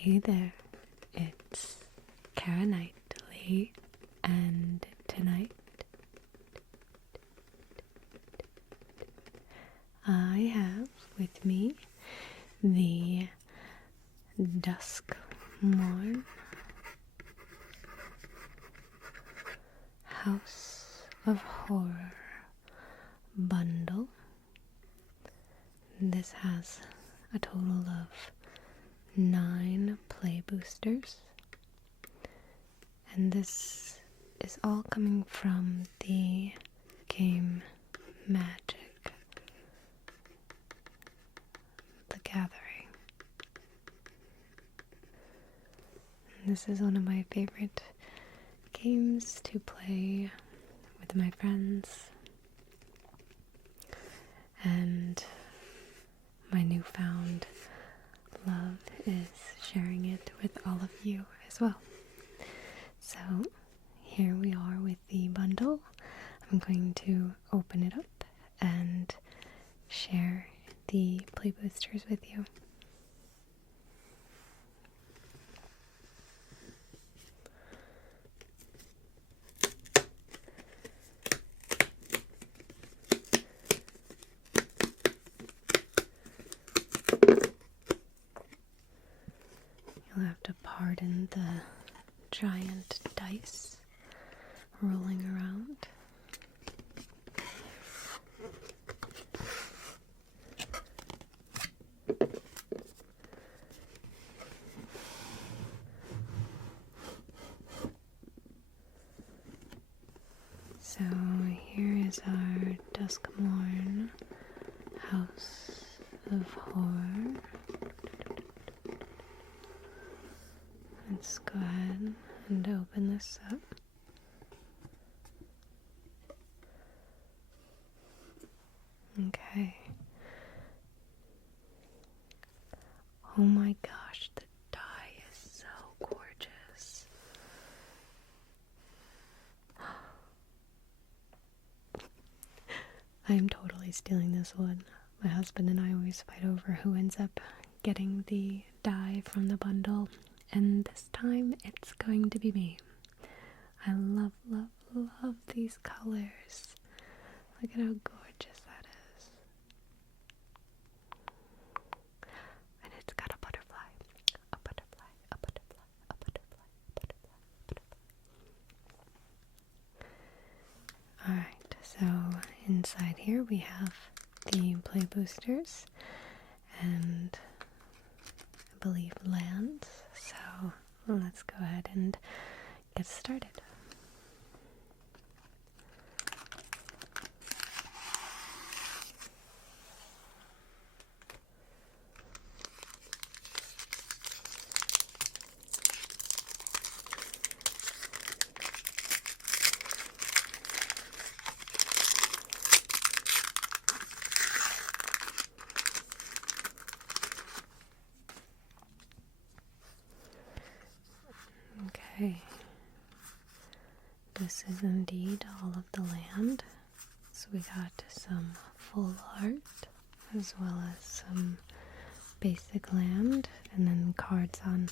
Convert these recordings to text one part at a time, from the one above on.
Hey there, it's CaraNightly, and tonight I have with me the Duskmourn House of Horror bundle. This has a total of 9 play boosters, and this is all coming from the game Magic: The Gathering. And this is one of my favorite games to play with my friends, and my newfound love is sharing it with all of you as well. So here we are with the bundle. I'm going to open it up and share the play boosters with you. You'll have to pardon the giant dice rolling around. So here is our Duskmourn House of Horror. Let's go ahead and open this up. Okay. Oh my gosh, the dye is so gorgeous. I'm totally stealing this one. My husband and I always fight over who ends up getting the dye from the bundle, and this time it's going to be me. I love, love, love these colors. Look at how gorgeous that is. And it's got a butterfly, a butterfly, a butterfly, a butterfly, a butterfly, a butterfly. Alright, so inside here we have the play boosters and I believe lands. So let's go ahead and get started. Okay, this is indeed all of the land. So we got some full art as well as some basic land, and then cards on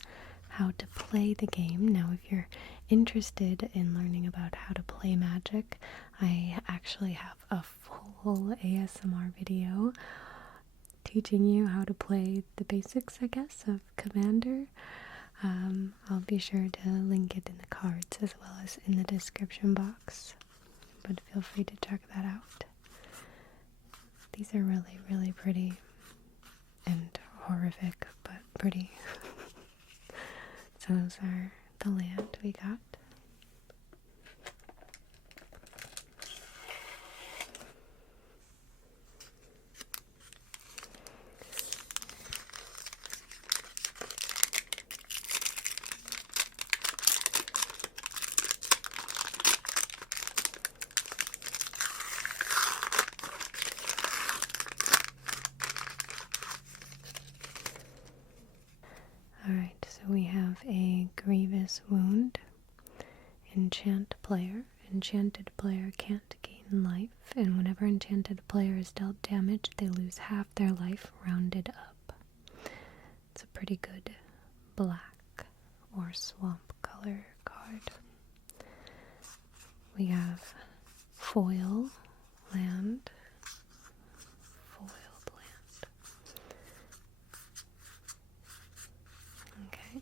how to play the game. Now if you're interested in learning about how to play Magic, I actually have a full ASMR video teaching you how to play the basics, I guess, of Commander. I'll be sure to link it in the cards as well as in the description box, but feel free to check that out. These are really, really pretty and horrific, but pretty. So those are the land we got. Alright, so we have a Grievous Wound, Enchant player. Enchanted player can't gain life, and whenever enchanted player is dealt damage, they lose half their life rounded up. It's a pretty good black or swamp color card. We have foil land, foiled land. Okay,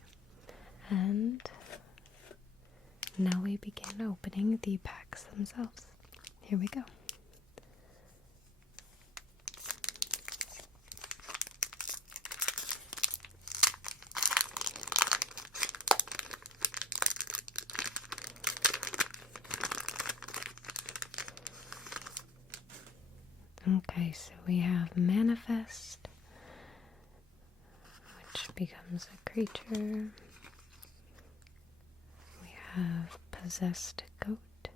and now we begin opening the packs themselves. Here we go. Okay, so we have Manifest, which becomes a creature. We have Possessed Goat,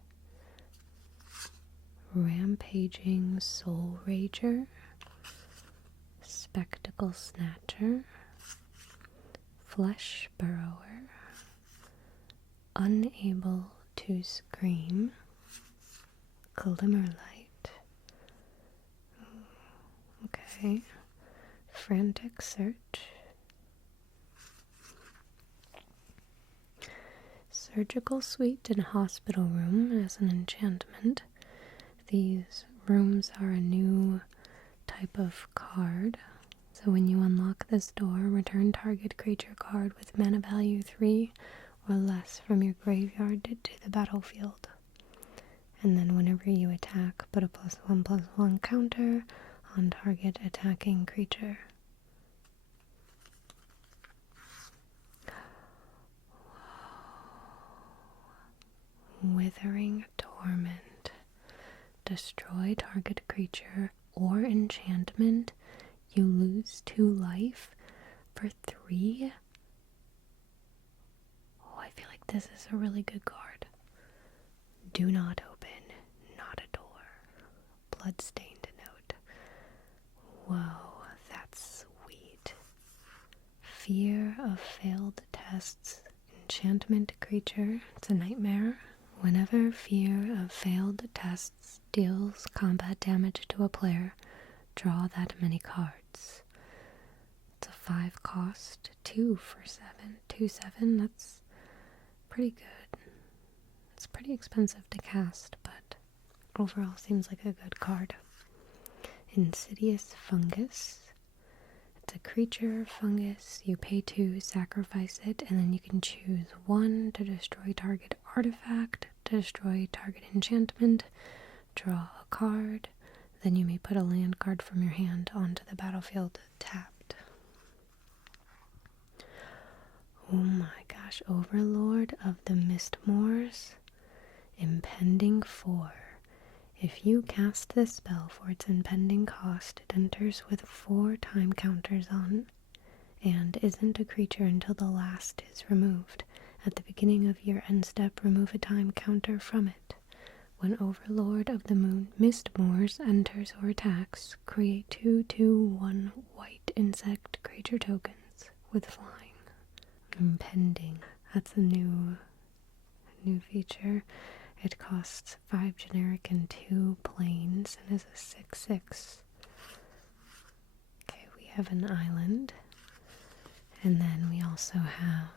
Rampaging Soul Rager, Spectacle Snatcher, Flesh Burrower, Unable to Scream, Glimmerlight. Okay, Frantic Search, Surgical Suite and Hospital Room as an enchantment. These rooms are a new type of card. So when you unlock this door, return target creature card with mana value 3 or less from your graveyard to the battlefield. And then whenever you attack, put a +1/+1 counter on target attacking creature. Withering Torment. Destroy target creature or enchantment. You lose 2 life for 3. Oh, I feel like this is a really good card. Do not open. Not a door. Bloodstained note. Whoa, that's sweet. Fear of failed tests. Enchantment creature. It's a nightmare. Whenever fear of failed tests deals combat damage to a player, draw that many cards. It's a 5 cost, 2 for 7. 2/7, that's pretty good. It's pretty expensive to cast, but overall seems like a good card. Insidious Fungus. It's a creature fungus. You pay 2, sacrifice it, and then you can choose 1 to destroy target artifact, to destroy target enchantment, draw a card, then you may put a land card from your hand onto the battlefield tapped. Oh my gosh, Overlord of the Mistmoors, Impending 4. If you cast this spell for its impending cost, it enters with 4 time counters on, and isn't a creature until the last is removed. At the beginning of your end step, remove a time counter from it. When Overlord of the Mistmoors enters or attacks, create 2/2/1 white insect creature tokens with flying. Impending. That's a new feature. It costs 5 generic and 2 plains and is a 6/6. Okay, we have an island. And then we also have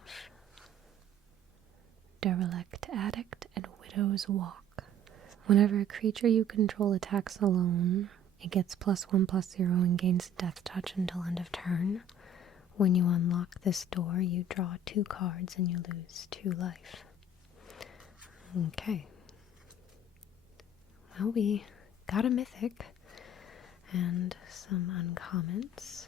Derelict Addict and Widow's Walk. Whenever a creature you control attacks alone, it gets +1/+0 and gains Death Touch until end of turn. When you unlock this door, you draw 2 cards and you lose 2 life. Okay. Well, we got a mythic and some uncommons.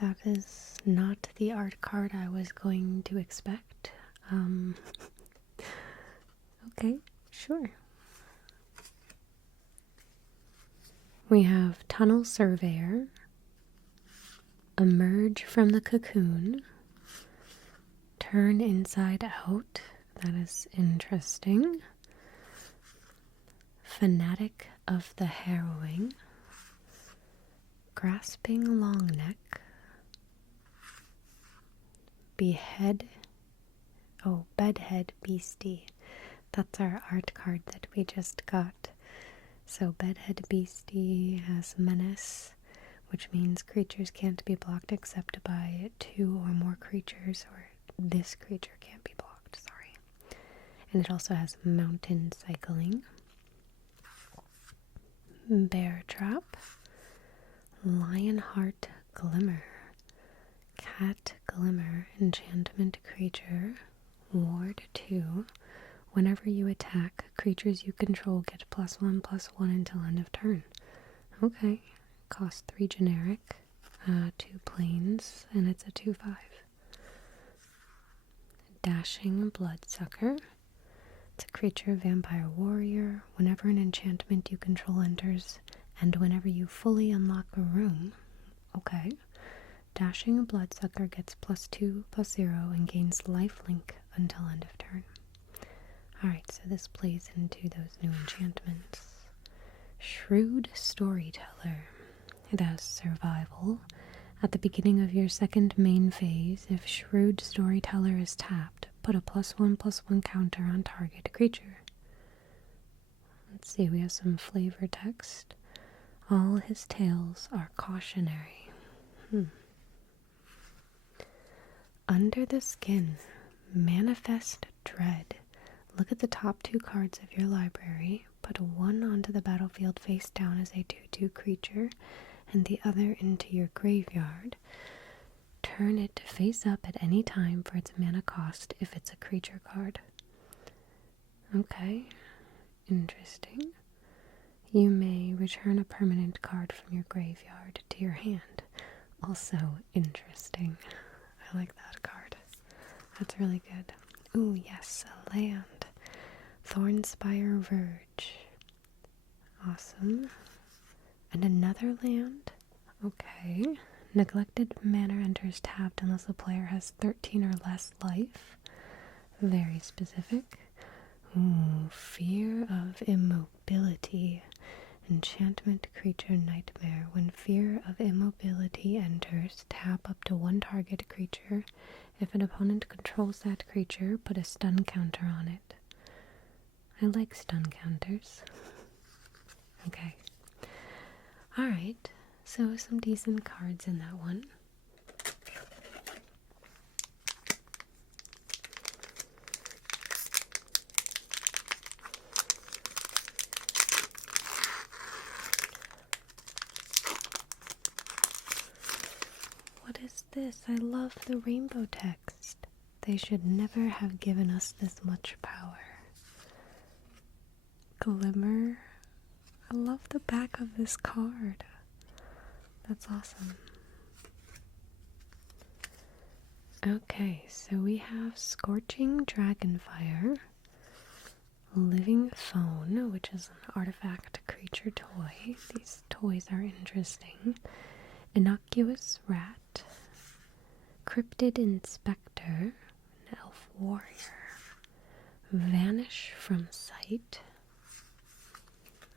That is not the art card I was going to expect. Okay, sure. We have Tunnel Surveyor, Emerge from the Cocoon, Turn Inside Out, that is interesting, Fanatic of the Harrowing, Grasping Longneck, Bedhead Beastie. That's our art card that we just got. So Bedhead Beastie has Menace, which means creatures can't be blocked except by 2 or more creatures, or this creature can't be blocked, sorry. And it also has Mountain Cycling, Bear Trap, Lionheart Glimmer, Cat Glimmer, enchantment creature, Ward 2. Whenever you attack, creatures you control get +1/+1 until end of turn. Okay. Cost 3 generic, 2 planes, and it's a 2/5. Dashing Bloodsucker. It's a creature, vampire warrior. Whenever an enchantment you control enters, and whenever you fully unlock a room, okay, Dashing Bloodsucker gets +2/+0 and gains lifelink until end of turn. Alright, so this plays into those new enchantments. Shrewd Storyteller. It has survival. At the beginning of your second main phase, if Shrewd Storyteller is tapped, put a +1/+1 counter on target creature. Let's see, we have some flavor text. All his tales are cautionary. Under the Skin. Manifest Dread. Look at the top 2 cards of your library. Put 1 onto the battlefield face down as a 2/2 creature, and the other into your graveyard. Turn it face up at any time for its mana cost if it's a creature card. Okay, interesting. You may return a permanent card from your graveyard to your hand. Also interesting. I like that card. That's really good. Ooh, yes, a land. Thornspire Verge. Awesome. And another land. Okay. Neglected mana enters tapped unless the player has 13 or less life. Very specific. Ooh, Fear of Immobility. Enchantment creature nightmare. When Fear of Immobility enters, tap up to 1 target creature. If an opponent controls that creature, put a stun counter on it. I like stun counters. Okay. Alright, so some decent cards in that one. What is this? I love the rainbow text. They should never have given us this much power. Glimmer. I love the back of this card. That's awesome. Okay, so we have Scorching Dragonfire, Living Phone, which is an artifact creature toy. These toys are interesting. Innocuous Rat, Cryptid Inspector, an Elf Warrior, Vanish from Sight,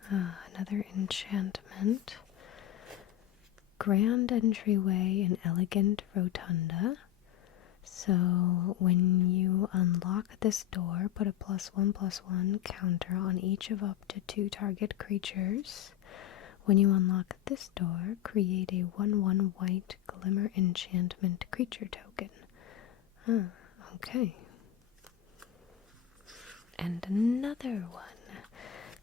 another enchantment, Grand Entryway and Elegant Rotunda. So when you unlock this door, put a +1/+1 counter on each of up to 2 target creatures. When you unlock this door, create a 1/1 white Glimmer enchantment creature token. Okay. And another one.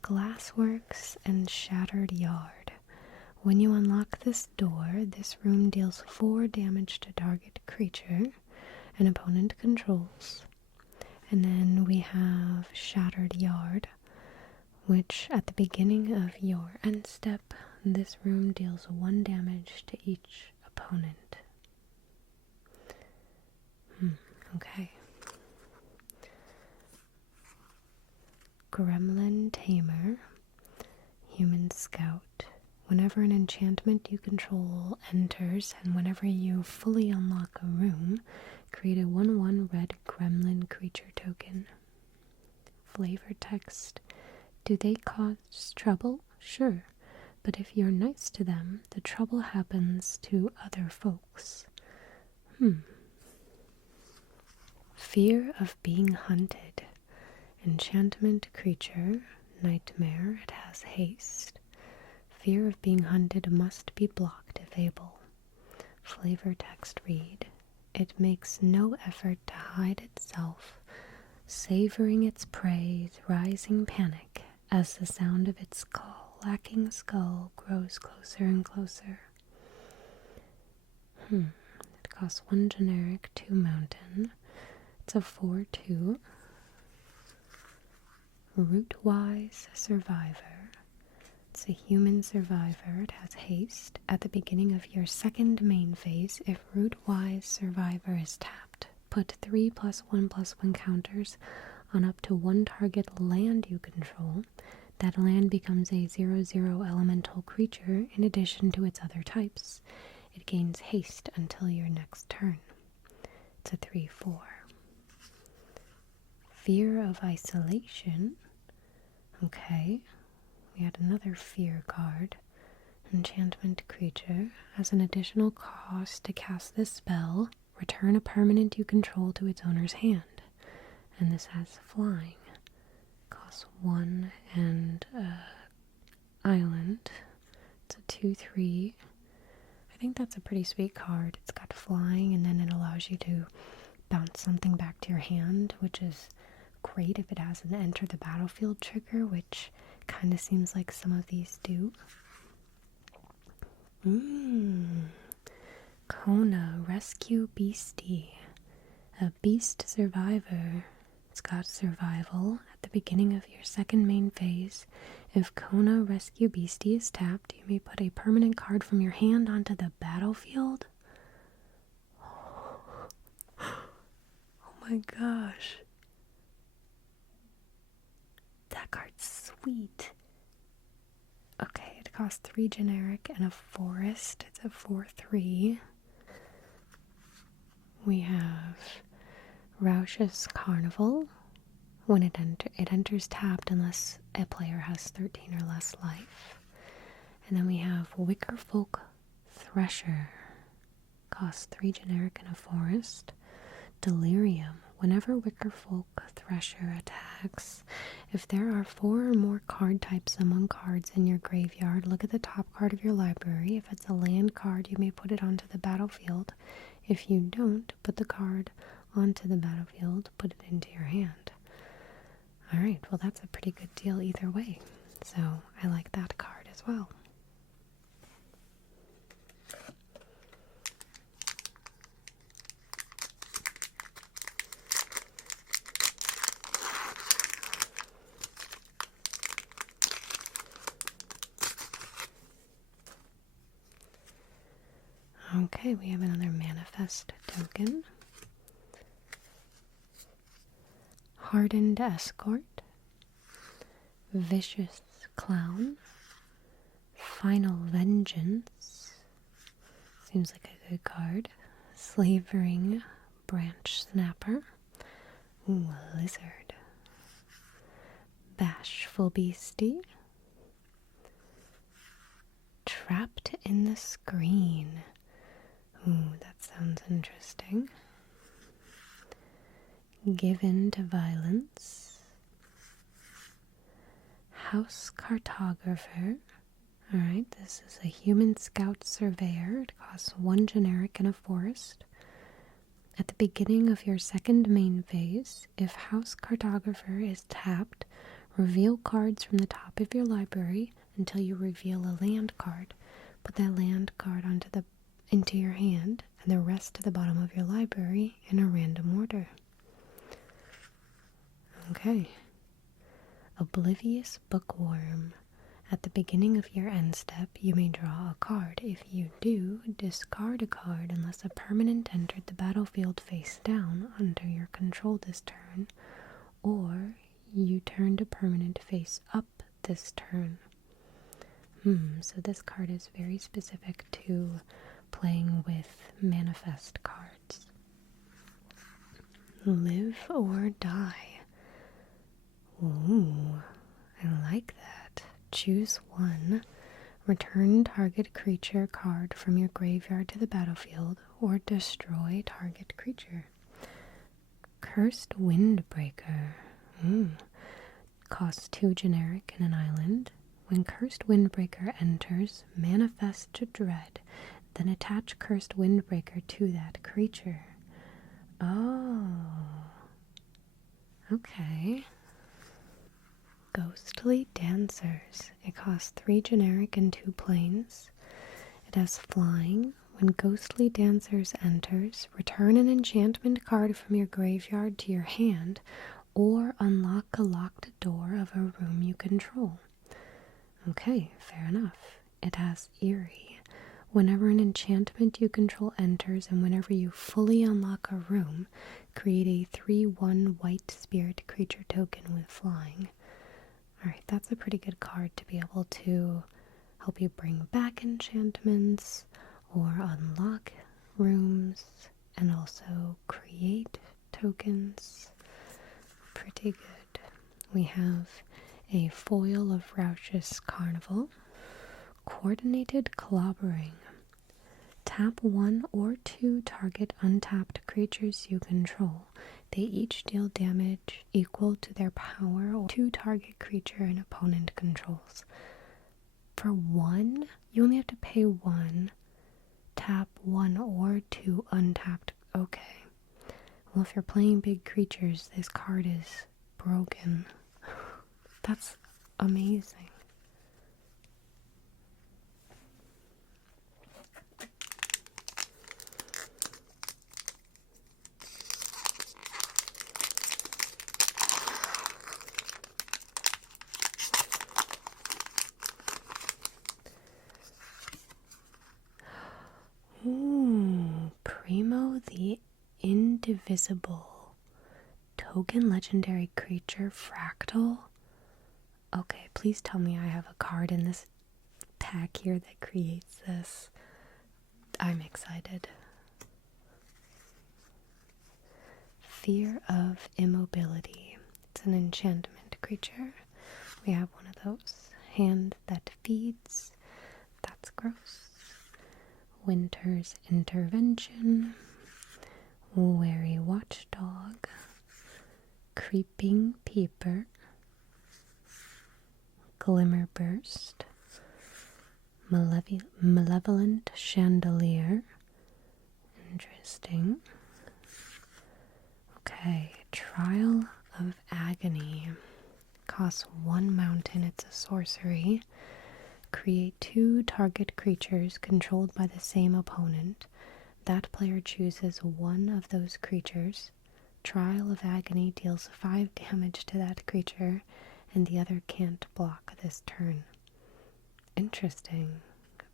Glassworks and Shattered Yard. When you unlock this door, this room deals 4 damage to target creature an opponent controls. And then we have Shattered Yard, which at the beginning of your end step, this room deals 1 damage to each opponent. Okay. Gremlin Tamer, Human Scout. Whenever an enchantment you control enters, and whenever you fully unlock a room, create a 1/1 red gremlin creature token. Flavor text. Do they cause trouble? Sure. but if you're nice to them, the trouble happens to other folks. Fear of being hunted. Enchantment creature, nightmare, it has haste. Fear of being hunted must be blocked if able. Flavor text read. It makes no effort to hide itself, savoring its prey's rising panic as the sound of its lacking skull grows closer and closer. It costs 1 generic, 2 mountain. It's a 4/2. Rootwise survivor. It's a human survivor. It has haste. At the beginning of your second main phase, if Rootwise survivor is tapped, put 3+1/+1 counters on up to 1 target land you control. That land becomes a 0/0 elemental creature in addition to its other types. It gains haste until your next turn. It's a 3/4. Fear of isolation. Okay, we had another fear card. Enchantment creature. As an additional cost to cast this spell, return a permanent you control to its owner's hand. And this has flying. Costs 1 and island. It's a 2/3. I think that's a pretty sweet card. It's got flying, and then it allows you to bounce something back to your hand, which is great if it has an enter the battlefield trigger, which kind of seems like some of these do. Kona, rescue beastie. A beast survivor. It's got survival. At the beginning of your second main phase, if Kona, rescue beastie is tapped, you may put a permanent card from your hand onto the battlefield. Oh my gosh. That card's sweet. Okay, it costs 3 generic and a forest. It's a 4/3. We have Rausch's Carnival. When it enters tapped unless a player has 13 or less life. And then we have Wickerfolk Thresher. Costs 3 generic and a forest. Delirium. Whenever Wickerfolk Thresher attacks, if there are 4 or more card types among cards in your graveyard, look at the top card of your library. If it's a land card, you may put it onto the battlefield. If you don't put the card onto the battlefield, put it into your hand. Alright, well that's a pretty good deal either way. So I like that card as well. Okay, we have another manifest token. Hardened Escort, Vicious Clown, Final Vengeance, seems like a good card, Slavering Branch Snapper, ooh, a lizard, Bashful Beastie, Trapped in the Screen, ooh, that sounds interesting. Given to Violence, House Cartographer. Alright, this is a human scout surveyor. It costs 1 generic and a forest. At the beginning of your second main phase, if House Cartographer is tapped, reveal cards from the top of your library until you reveal a land card. Put that land card into your hand and the rest to the bottom of your library in a random order. Okay. Oblivious Bookworm. At the beginning of your end step, you may draw a card. If you do, discard a card unless a permanent entered the battlefield face down under your control this turn, or you turned a permanent face up this turn. So this card is very specific to playing with manifest cards. Live or Die. Ooh, I like that. Choose one. Return target creature card from your graveyard to the battlefield or destroy target creature. Cursed Windbreaker. Costs 2 generic and an island. When Cursed Windbreaker enters, manifest to dread, then attach Cursed Windbreaker to that creature. Oh. Okay. Ghostly Dancers. It costs 3 generic and 2 plains. It has flying. When Ghostly Dancers enters, return an enchantment card from your graveyard to your hand or unlock a locked door of a room you control. Okay, fair enough. It has Eerie. Whenever an enchantment you control enters and whenever you fully unlock a room, create a 3/1 white spirit creature token with flying. Alright, that's a pretty good card to be able to help you bring back enchantments or unlock rooms and also create tokens. Pretty good. We have a foil of Rausch's Carnival. Coordinated Clobbering. Tap 1 or 2 target untapped creatures you control. They each deal damage equal to their power or 2 target creature an opponent controls. For 1, you only have to pay 1. Tap 1 or 2 untapped. Okay. Well, if you're playing big creatures, this card is broken. That's amazing. Ooh, Primo the Indivisible. Token legendary creature Fractal. Okay, please tell me I have a card in this pack here that creates this. I'm excited. Fear of Immobility. It's an enchantment creature. We have one of those. Hand that feeds. That's gross. Winter's Intervention. Wary Watchdog. Creeping Peeper. Glimmer Burst. Malevolent Chandelier. Interesting. Okay, Trial of Agony. Costs 1 mountain, it's a sorcery. Create 2 target creatures controlled by the same opponent. That player chooses one of those creatures. Trial of Agony deals 5 damage to that creature, and the other can't block this turn. Interesting.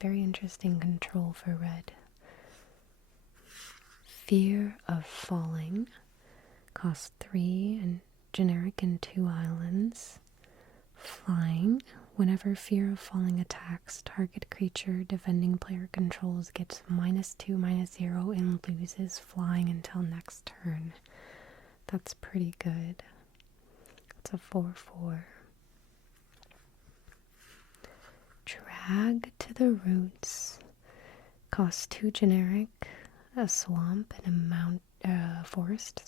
Very interesting control for red. Fear of Falling. Costs 3 and generic and 2 islands. Flying. Whenever Fear of Falling attacks, target creature defending player controls gets -2/-0 and loses flying until next turn. That's pretty good. It's a 4/4. Drag to the Roots. Costs 2 generic, a swamp, and a forest,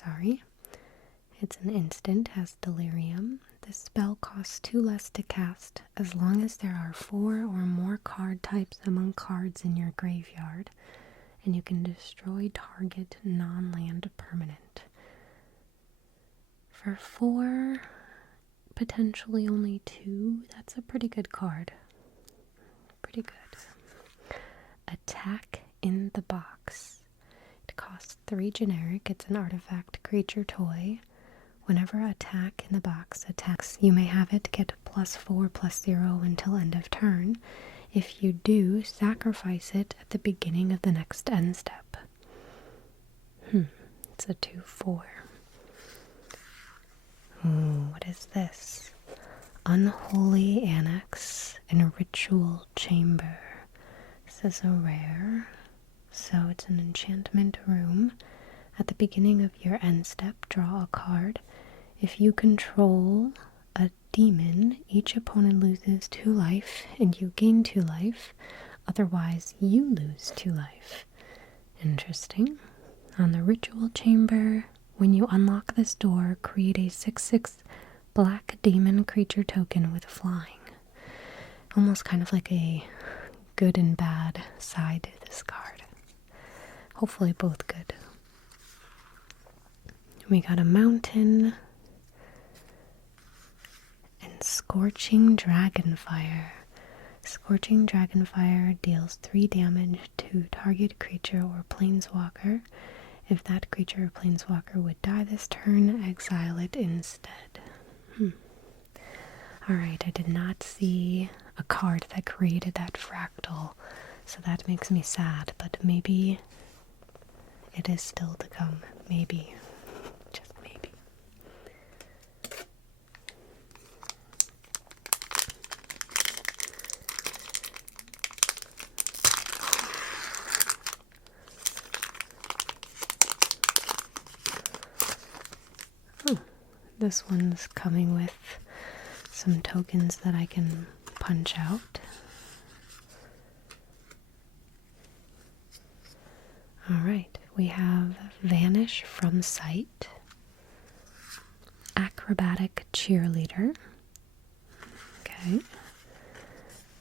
It's an instant, has Delirium. This spell costs 2 less to cast as long as there are 4 or more card types among cards in your graveyard, and you can destroy target non-land permanent. For 4, potentially only 2, that's a pretty good card. Pretty good. Attack in the Box. It costs 3 generic, it's an artifact creature toy. Whenever Attack in the Box attacks, you may have it get +4/+0 until end of turn. If you do, sacrifice it at the beginning of the next end step. It's a 2/4. Ooh, what is this? Unholy Annex and Ritual Chamber. This is a rare, so it's an enchantment room. At the beginning of your end step, draw a card. If you control a demon, each opponent loses 2 life and you gain 2 life. Otherwise, you lose 2 life. Interesting. On the ritual chamber, when you unlock this door, create a 6/6 black demon creature token with flying. Almost kind of like a good and bad side to this card. Hopefully both good. We got a mountain and Scorching Dragonfire. Scorching Dragonfire deals 3 damage to target creature or planeswalker. If that creature or planeswalker would die this turn, exile it instead. Alright, I did not see a card that created that fractal, so that makes me sad, but maybe it is still to come. Maybe. Just maybe. Oh, this one's coming with some tokens that I can punch out. Alright, we have Vanish from Sight, Acrobatic Cheerleader, okay,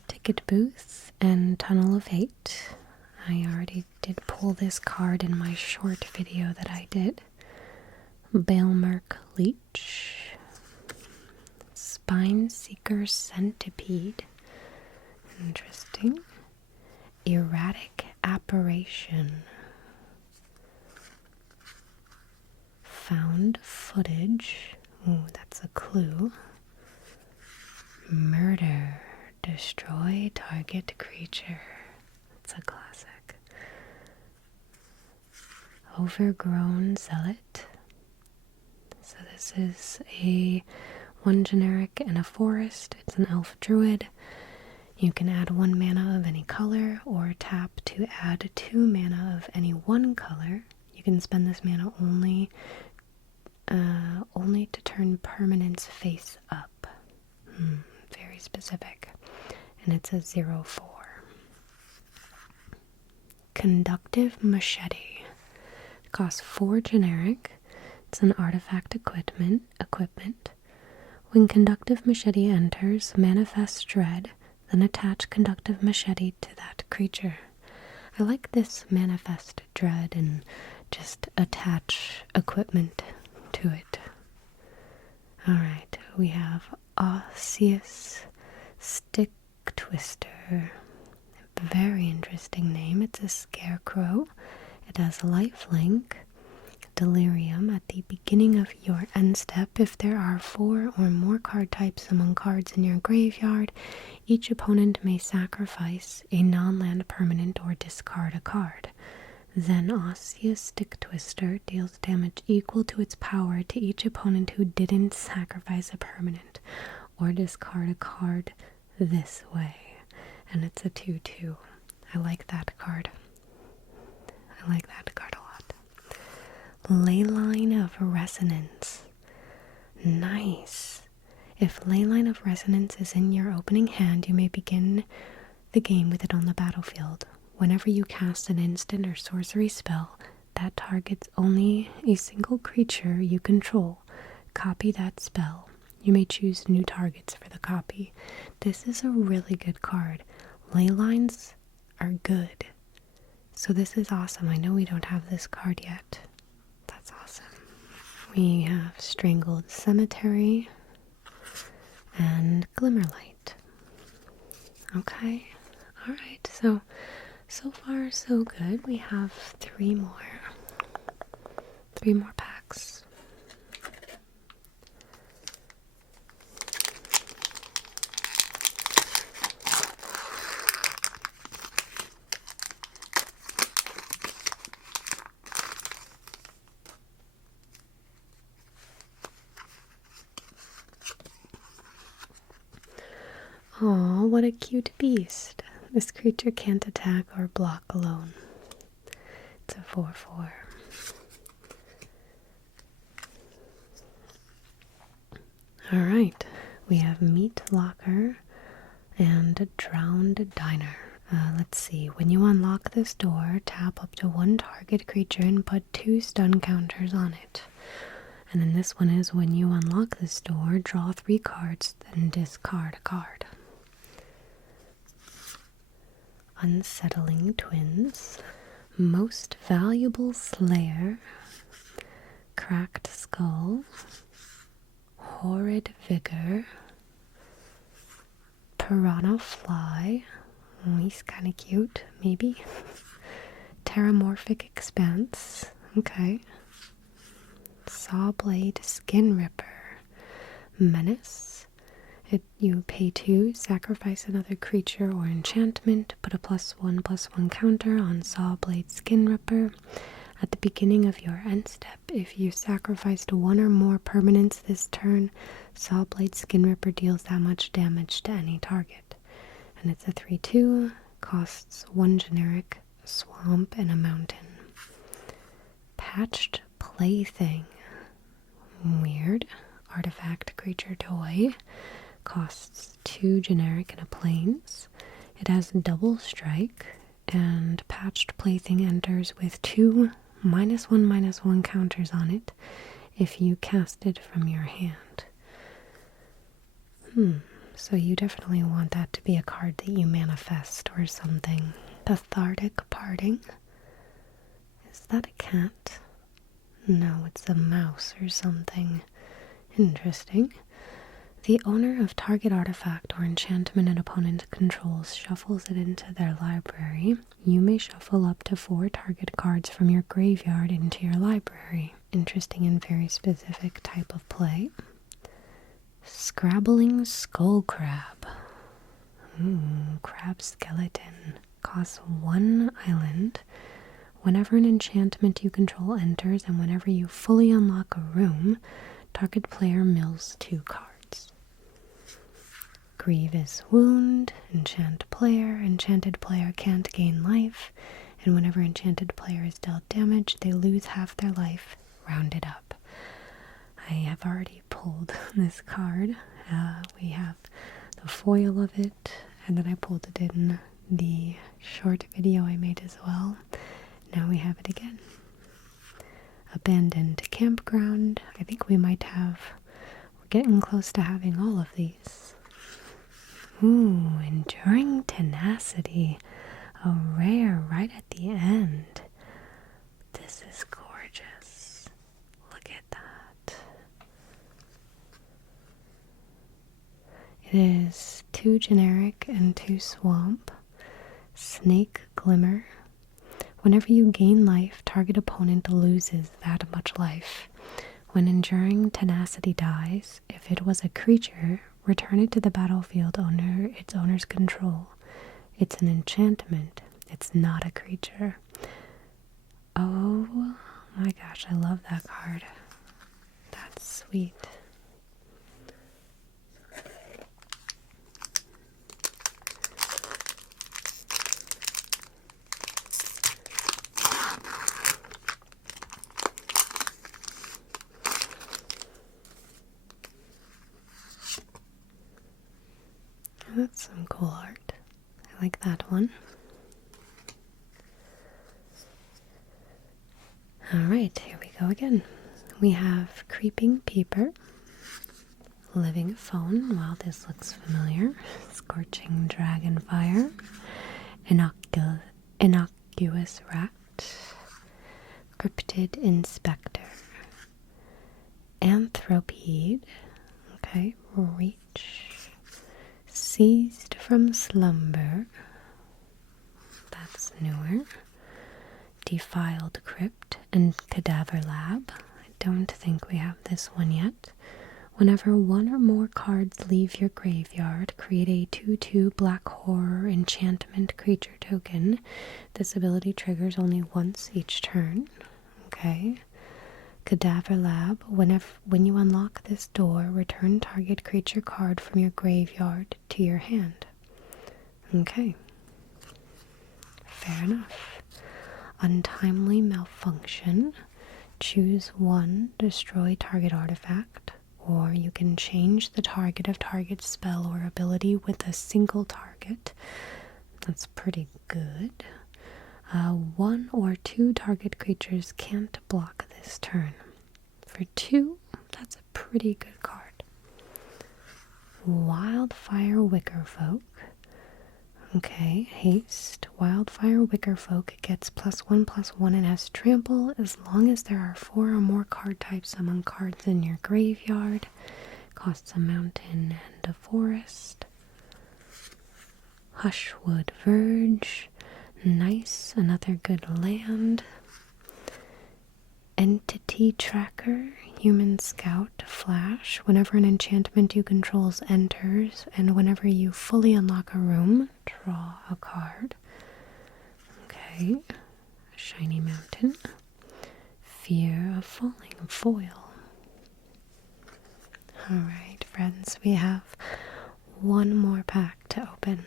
Ticket Booth, and Tunnel of Hate. I already did pull this card in my short video that I did. Baelmerk Leech, Spine Seeker Centipede, interesting, Erratic Apparition, Found Footage, ooh, that's a clue, Murder, destroy target creature, it's a classic, Overgrown Zealot, so this is a 1 generic and a forest. It's an elf druid. You can add 1 mana of any color or tap to add 2 mana of any 1 color. You can spend this mana only to turn permanents face up. Very specific. And it's a 0/4. Conductive Machete. It costs 4 generic. It's an artifact equipment. When Conductive Machete enters, manifest Dread, then attach Conductive Machete to that creature. I like this manifest Dread and just attach equipment to it. Alright, we have Osseous Stick Twister. Very interesting name. It's a scarecrow. It has lifelink. Delirium at the beginning of your end step. If there are 4 or more card types among cards in your graveyard, each opponent may sacrifice a non-land permanent or discard a card. Then Osseous Stick Twister deals damage equal to its power to each opponent who didn't sacrifice a permanent or discard a card this way. And it's a 2/2. I like that card. I like that card a lot. Leyline of Resonance. Nice. If Leyline of Resonance is in your opening hand, you may begin the game with it on the battlefield. Whenever you cast an instant or sorcery spell that targets only a single creature you control, copy that spell. You may choose new targets for the copy. This is a really good card. Leylines are good. So this is awesome. I know we don't have this card yet. That's awesome. We have Strangled Cemetery and Glimmerlight. Okay. Alright, so far so good. We have 3 more. 3 more packs. Aw, what a cute beast. This creature can't attack or block alone. It's a 4/4. Alright, We have Meat Locker and Drowned Diner. Let's see. When you unlock this door, tap up to one target creature and put 2 stun counters on it. And then this one is when you unlock this door, draw 3 cards, then discard a card. Unsettling Twins. Most Valuable Slayer. Cracked Skull. Horrid Vigor. Piranha Fly. Oh, he's kind of cute, maybe. Terramorphic Expanse. Okay. Sawblade Skin Ripper. Menace. You pay 2, sacrifice another creature or enchantment, put a +1/+1 counter on Sawblade Skin Ripper. At the beginning of your end step, if you sacrificed 1 or more permanents this turn, Sawblade Skin Ripper deals that much damage to any target. And it's a 3/2, costs 1 generic, a swamp, and a mountain. Patched Plaything. Weird. Artifact creature toy. Costs 2 generic and a plains. It has double strike, and Patched Plaything enters with 2 -1/-1 counters on it if you cast it from your hand. So you definitely want that to be a card that you manifest or something. Cathartic Parting. Is that a cat? No, it's a mouse or something. Interesting. The owner of target artifact or enchantment an opponent controls shuffles it into their library. You may shuffle up to 4 target cards from your graveyard into your library. Interesting and very specific type of play. Scrabbling Skull Crab. Crab Skeleton. Costs 1 island. Whenever an enchantment you control enters and whenever you fully unlock a room, target player mills 2 cards. Grievous Wound. Enchanted player can't gain life, and whenever enchanted player is dealt damage, they lose half their life, rounded up. I have already pulled this card. We have the foil of it, and then I pulled it in the short video I made as well. Now we have it again. Abandoned Campground. I think we're getting close to having all of these. Enduring Tenacity. A rare right at the end. This is gorgeous. Look at that. It is 2 generic and 2 swamp. Snake Glimmer. Whenever you gain life, target opponent loses that much life. When Enduring Tenacity dies, if it was a creature, return it to the battlefield under its owner's control. It's an enchantment. It's not a creature. Oh my gosh, I love that card. That's sweet. That's some cool art. I like that one. Alright, here we go again. We have Creeping Peeper, Living Phone. Wow, this looks familiar. Scorching Dragonfire, Innocuous Rat, Cryptid Inspector, Anthropede, okay, Reach, Seized from Slumber, that's newer, Defiled Crypt, and Cadaver Lab. I don't think we have this one yet. Whenever 1 or more cards leave your graveyard, create a 2/2 Black Horror enchantment creature token. This ability triggers only once each turn. Okay. Cadaver Lab. When you unlock this door, return target creature card from your graveyard to your hand. Okay. Fair enough. Untimely Malfunction. Choose 1, destroy target artifact, or you can change the target of target spell or ability with a single target. That's pretty good. 1 or 2 target creatures can't block this turn. For 2, that's a pretty good card. Wildfire Wickerfolk. Okay, haste. Wildfire Wickerfolk gets +1/+1 and has trample as long as there are 4 or more card types among cards in your graveyard. Costs a mountain and a forest. Hushwood Verge. Nice, another good land. Entity Tracker, Human Scout, Flash. Whenever an enchantment you control enters, and whenever you fully unlock a room, draw a card. Okay, Shiny Mountain. Fear of Falling, foil. Alright, friends, we have one more pack to open.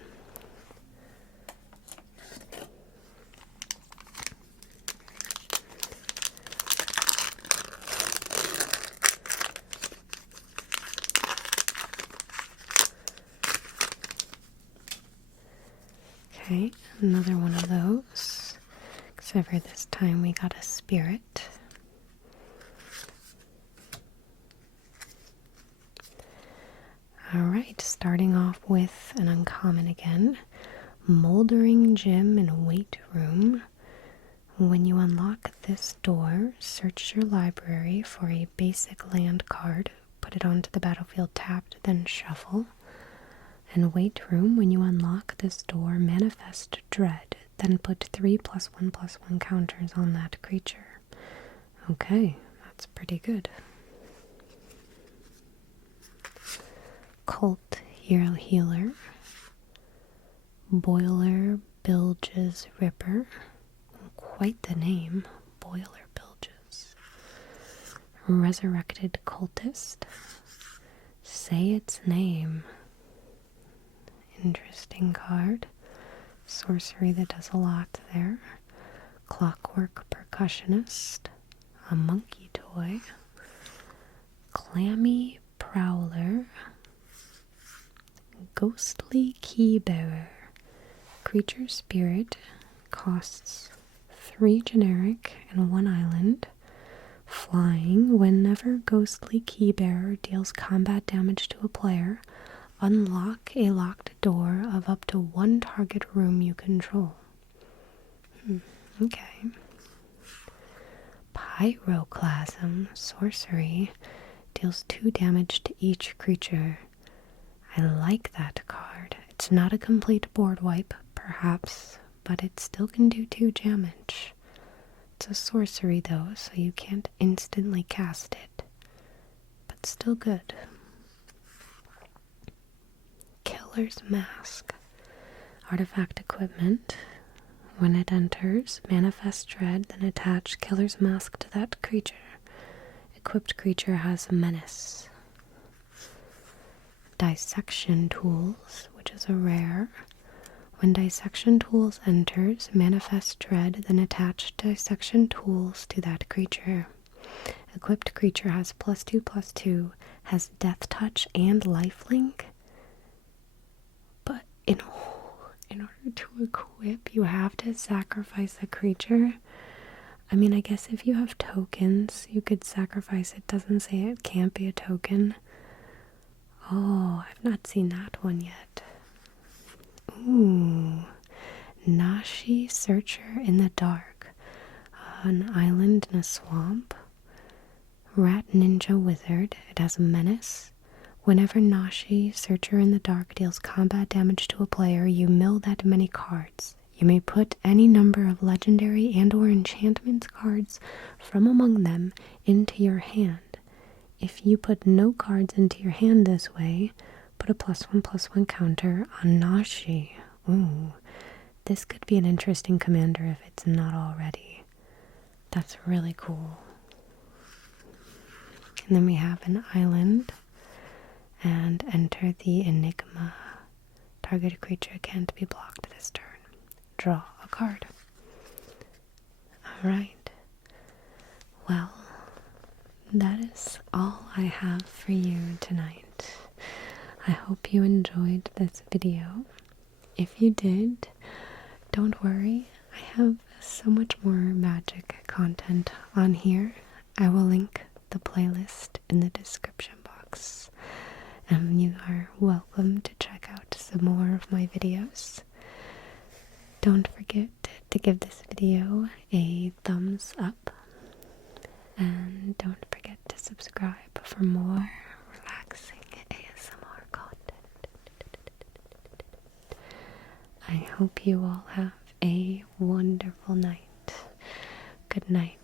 Okay, another one of those. Except for this time we got a spirit. Alright, starting off with an uncommon again. Moldering Gym and Weight Room. When you unlock this door, search your library for a basic land card, put it onto the battlefield tapped, then shuffle. And Weight Room, when you unlock this door, manifest Dread, then put 3 +1/+1 counters on that creature. Okay, that's pretty good. Cult Hero Healer. Boiler Bilge's Ripper. Quite the name, Boiler Bilges. Resurrected Cultist. Say its name. Interesting card. Sorcery that does a lot there. Clockwork Percussionist. A monkey toy. Clammy Prowler. Ghostly Keybearer. Creature spirit. Costs 3 generic and 1 island. Flying. Whenever Ghostly Keybearer deals combat damage to a player, unlock a locked door of up to 1 target room you control. Okay. Pyroclasm, sorcery, deals 2 damage to each creature. I like that card. It's not a complete board wipe, perhaps, but it still can do 2 damage. It's a sorcery though, so you can't instantly cast it, but still good. Killer's Mask. Artifact equipment. When it enters, manifest Dread, then attach Killer's Mask to that creature. Equipped creature has Menace. Dissection Tools, which is a rare. When Dissection Tools enters, manifest Dread, then attach Dissection Tools to that creature. Equipped creature has +2/+2, has Death Touch and Lifelink. But in order to equip, you have to sacrifice a creature. I mean, I guess if you have tokens, you could sacrifice it. Doesn't say it can't be a token. Oh, I've not seen that one yet. Ooh. Nashi Searcher in the Dark. An island in a swamp. Rat Ninja Wizard. It has a menace. Whenever Nashi Searcher in the Dark deals combat damage to a player, you mill that many cards. You may put any number of legendary and or enchantment cards from among them into your hand. If you put no cards into your hand this way, put a +1/+1 counter on Nashi. Ooh, this could be an interesting commander if it's not already. That's really cool. And then we have an island. And enter the Enigma. Target creature can't be blocked this turn. Draw a card. Alright. Well, that is all I have for you tonight. I hope you enjoyed this video. If you did, don't worry, I have so much more magic content on here. I will link the playlist in the description box, and you are welcome to check out some more of my videos. Don't forget to give this video a thumbs up, and don't forget to subscribe for more relaxing ASMR content. I hope you all have a wonderful night. Good night.